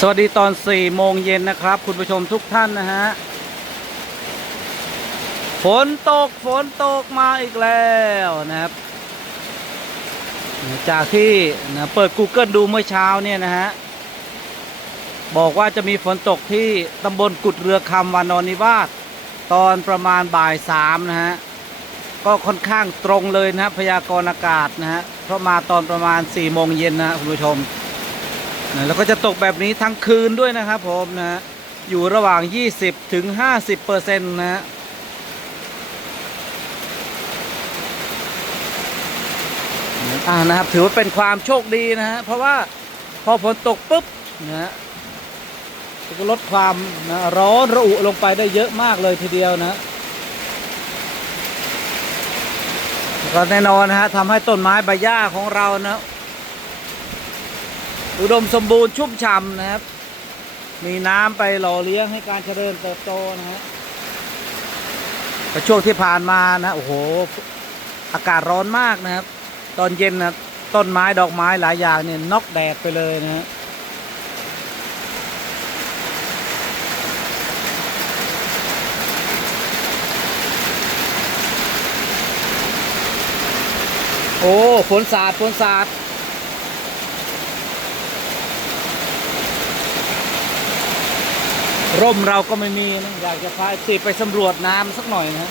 สวัสดีตอน4โมงเย็นนะครับ คุณผู้ชมทุกท่านนะฮะ ฝนตกฝนตกมาอีกแล้วนะครับ จากที่นะเปิด Google ดูเมื่อเช้าเนี่ยนะฮะ บอกว่าจะมีฝนตกที่ตำบลกุดเรือคำวานอนนิวาสตอนประมาณบ่ายสามนะฮะ ก็ค่อนข้างตรงเลยนะฮะพยากรณ์อากาศนะฮะ เพราะมาตอนประมาณ4โมงเย็นนะคุณผู้ชม นะแล้วก็จะตกแบบนี้ทั้งคืนด้วยนะครับผมนะอยู่ระหว่าง 20ถึง50เปอร์เซ็นต์นะอ่านะครับถือว่าเป็นความโชคดีนะฮะเพราะว่าพอฝนตกปุ๊บนะฮะก็ลดความนะร้อนระอุลงไปได้เยอะมากเลยทีเดียวนะก็แน่นอนนะฮะทำให้ต้นไม้ใบหญ้าของเรานะ อุดมสมบูรณ์ชุ่มฉ่ำนะครับ มีน้ำไปหล่อเลี้ยงให้การเจริญเติบโตนะฮะแต่ช่วงที่ผ่านมานะโอ้โห อากาศร้อนมากนะครับ ตอนเย็นนะต้นไม้ดอกไม้หลายอย่างเนี่ยน็อกแดดไปเลยนะฮะโอ้ฝนสาดฝนสาด ร่มเราก็ไม่มีนะอยากจะพาสิไปสำรวจน้ำสักหน่อยนะ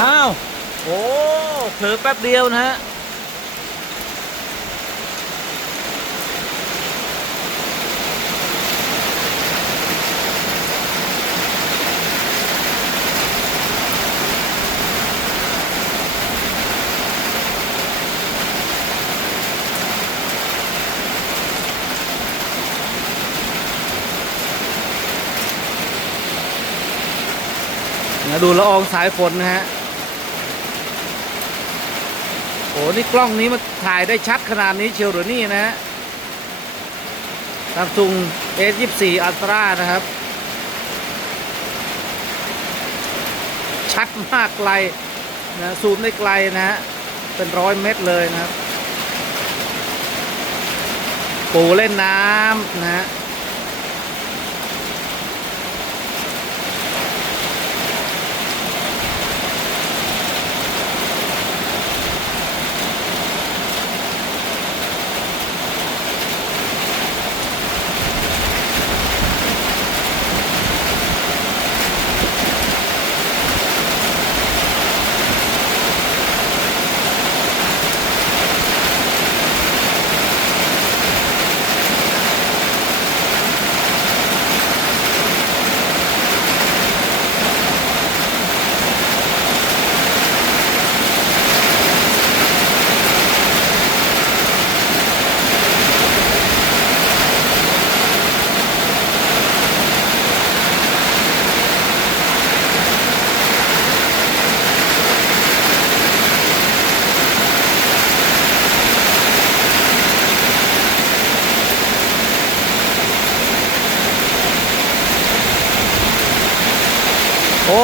อ้าว โอ้เผลอแป๊บเดียวนะฮะ นะดูละอองสายฝนนะฮะโอ้นี่กล้องนี้มันถ่ายได้ชัดขนาดนี้เชียวหรือนี่นะฮะซัมซุง S24 Ultra นะครับ ชัดมากไกลนะซูมได้ไกลนะฮะ เป็นร้อยเมตรเลยนะครับ ปูเล่นน้ำนะฮะ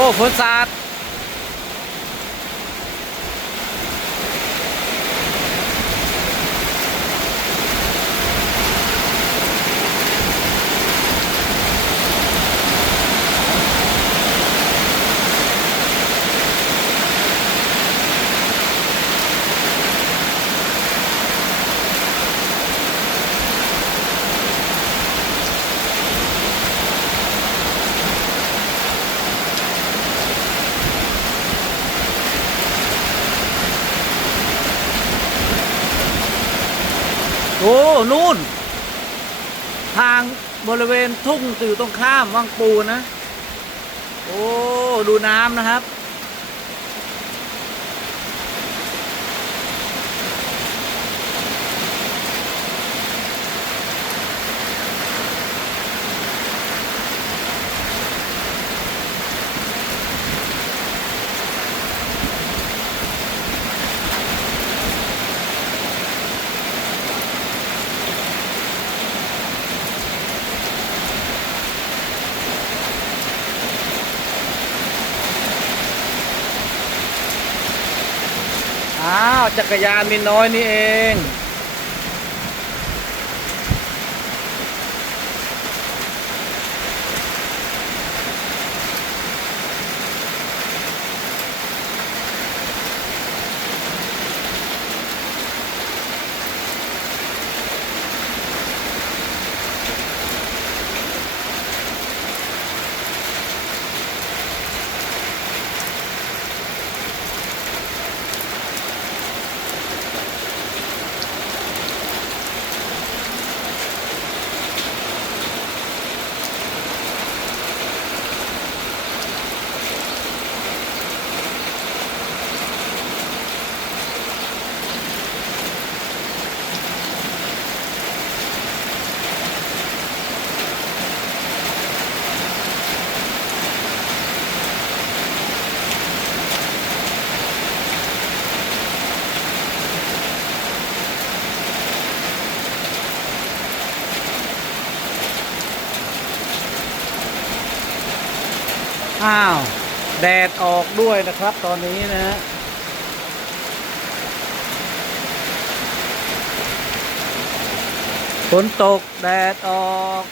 โอ้ฝนสาด โอ้นู่น ทางบริเวณทุ่งตื่ตรงข้ามวังปูนะ โอ้ ดูน้ำนะครับ อ้าว จักรยานมีน้อยนี่เอง อ้าว แดดออกด้วยนะครับตอนนี้นะฮะฝนตก แดดออก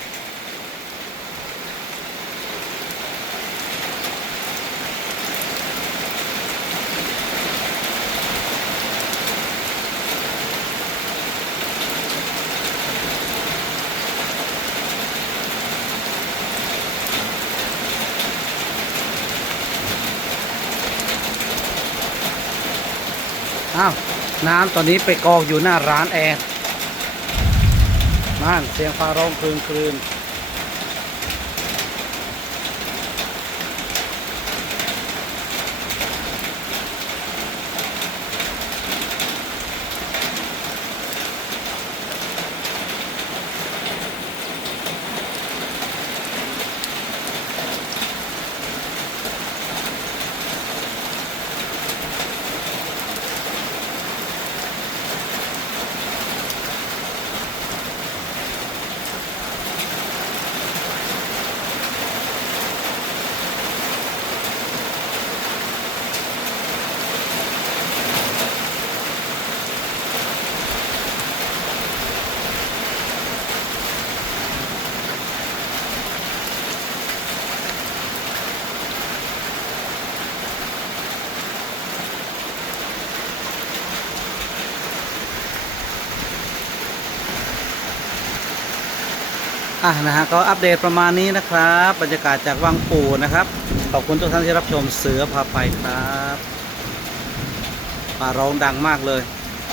อ้าวน้ำตอนนี้ไปกองอยู่หน้าร้านแอร์นั่นเสียงฟ้าร้องคลืนคลืน อะนะฮะก็อัปเดตประมาณนี้นะครับ บรรยากาศจากวังปู่นะครับ ขอบคุณทุกท่านที่รับชมเสือพาไปครับป่าร้องดังมากเลย